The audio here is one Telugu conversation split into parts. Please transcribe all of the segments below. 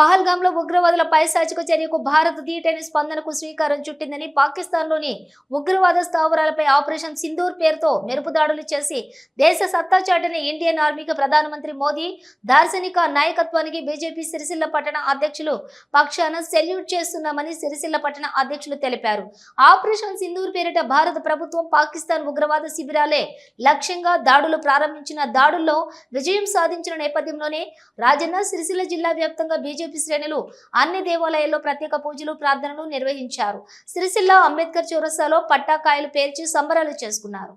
పహల్గామ్లో ఉగ్రవాదుల పైశాచిక చర్యకు భారత్ దీటైన స్పందనకు శ్రీకారం చుట్టిందని పాకిస్తాన్లోని ఉగ్రవాద స్థావరాలపై ఆపరేషన్ సింధూర్ పేరుతో మెరుపు దాడులు చేసి దేశ సత్తా చాటిన ఇండియన్ ఆర్మీకి ప్రధానమంత్రి మోదీ దార్శనిక నాయకత్వానికి బీజేపీ సిరిసిల్ల పట్టణ అధ్యక్షులు పక్షాన సెల్యూట్ చేస్తున్నామని సిరిసిల్ల పట్టణ అధ్యక్షులు తెలిపారు. ఆపరేషన్ సింధూర్ పేరిట భారత ప్రభుత్వం పాకిస్తాన్ ఉగ్రవాద శిబిరాలే లక్ష్యంగా దాడులు ప్రారంభించిన దాడుల్లో విజయం సాధించిన నేపథ్యంలోనే రాజన్న సిరిసిల్ల జిల్లా వ్యాప్తంగా బీజేపీ శ్రేణులు అన్ని దేవాలయాల్లో ప్రత్యేక పూజలు ప్రార్థనలు నిర్వహించారు. సిరిసిల్ల అంబేద్కర్ చౌరస్తాలో పట్టాకాయలు పేర్చి సంబరాలు చేసుకున్నారు.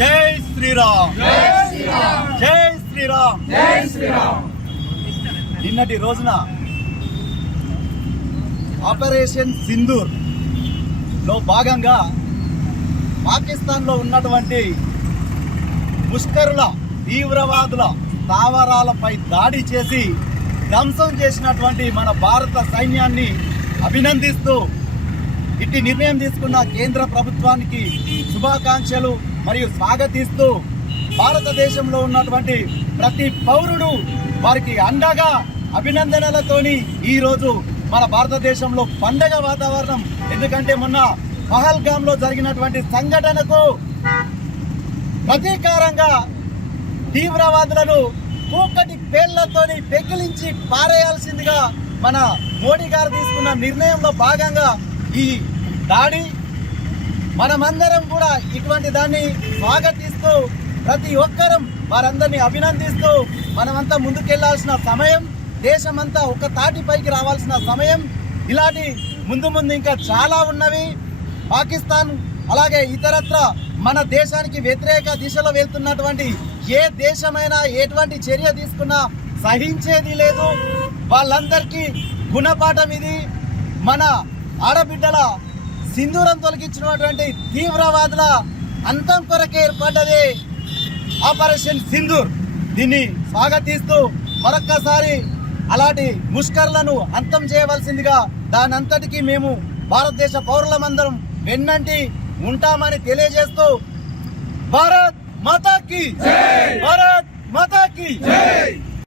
జై శ్రీరామ్, జై శ్రీరామ్, జై శ్రీరామ్. నిన్నటి రోజున ఆపరేషన్ సింధూర్ లో భాగంగా పాకిస్తాన్లో ఉన్నటువంటి ముష్కరుల తీవ్రవాదుల స్థావరాలపై దాడి చేసి ధ్వంసం చేసినటువంటి మన భారత సైన్యాన్ని అభినందిస్తూ ఇట్టి నిర్ణయం తీసుకున్న కేంద్ర ప్రభుత్వానికి శుభాకాంక్షలు మరియు స్వాగతిస్తూ భారతదేశంలో ఉన్నటువంటి ప్రతి పౌరుడు వారికి అండగా అభినందనలతోని ఈరోజు మన భారతదేశంలో పండగ వాతావరణం. ఎందుకంటే మొన్న పహల్గామ్లో జరిగినటువంటి సంఘటనకు ప్రతీకారంగా తీవ్రవాదులను కూకటి పేర్లతోని పెకిలించి పారేయాల్సిందిగా మన మోడీ గారు తీసుకున్న నిర్ణయంలో భాగంగా ఈ దాడి మనమందరం కూడా ఇటువంటి దాన్ని స్వాగతిస్తూ ప్రతి ఒక్కరం వారందరినీ అభినందిస్తూ మనమంతా ముందుకెళ్లాల్సిన సమయం, దేశమంతా ఒక తాటిపైకి రావాల్సిన సమయం. ఇలాంటి ముందు ఇంకా చాలా ఉన్నవి. పాకిస్తాన్ అలాగే ఇతరత్ర మన దేశానికి వ్యతిరేక దిశలో వెళ్తున్నటువంటి ఏ దేశమైనా ఎటువంటి చర్య తీసుకున్నా సహించేది లేదు. వాళ్ళందరికీ గుణపాఠం ఇది. మన ఆడబిడ్డల సింధూరం తొలగించినటువంటి తీవ్రవాదుల అంతం కొరకే ఏర్పడ్డది ఆపరేషన్ సింధూర్. దీన్ని స్వాగతిస్తూ మరొక్కసారి అలాంటి ముష్కర్లను అంతం చేయవలసిందిగా దానంతటికీ మేము భారతదేశ పౌరులమందరం వెన్నంటి ఉంటామని తెలియజేస్తూ భారత్ మాతాకి, భారత్ మాతాకి.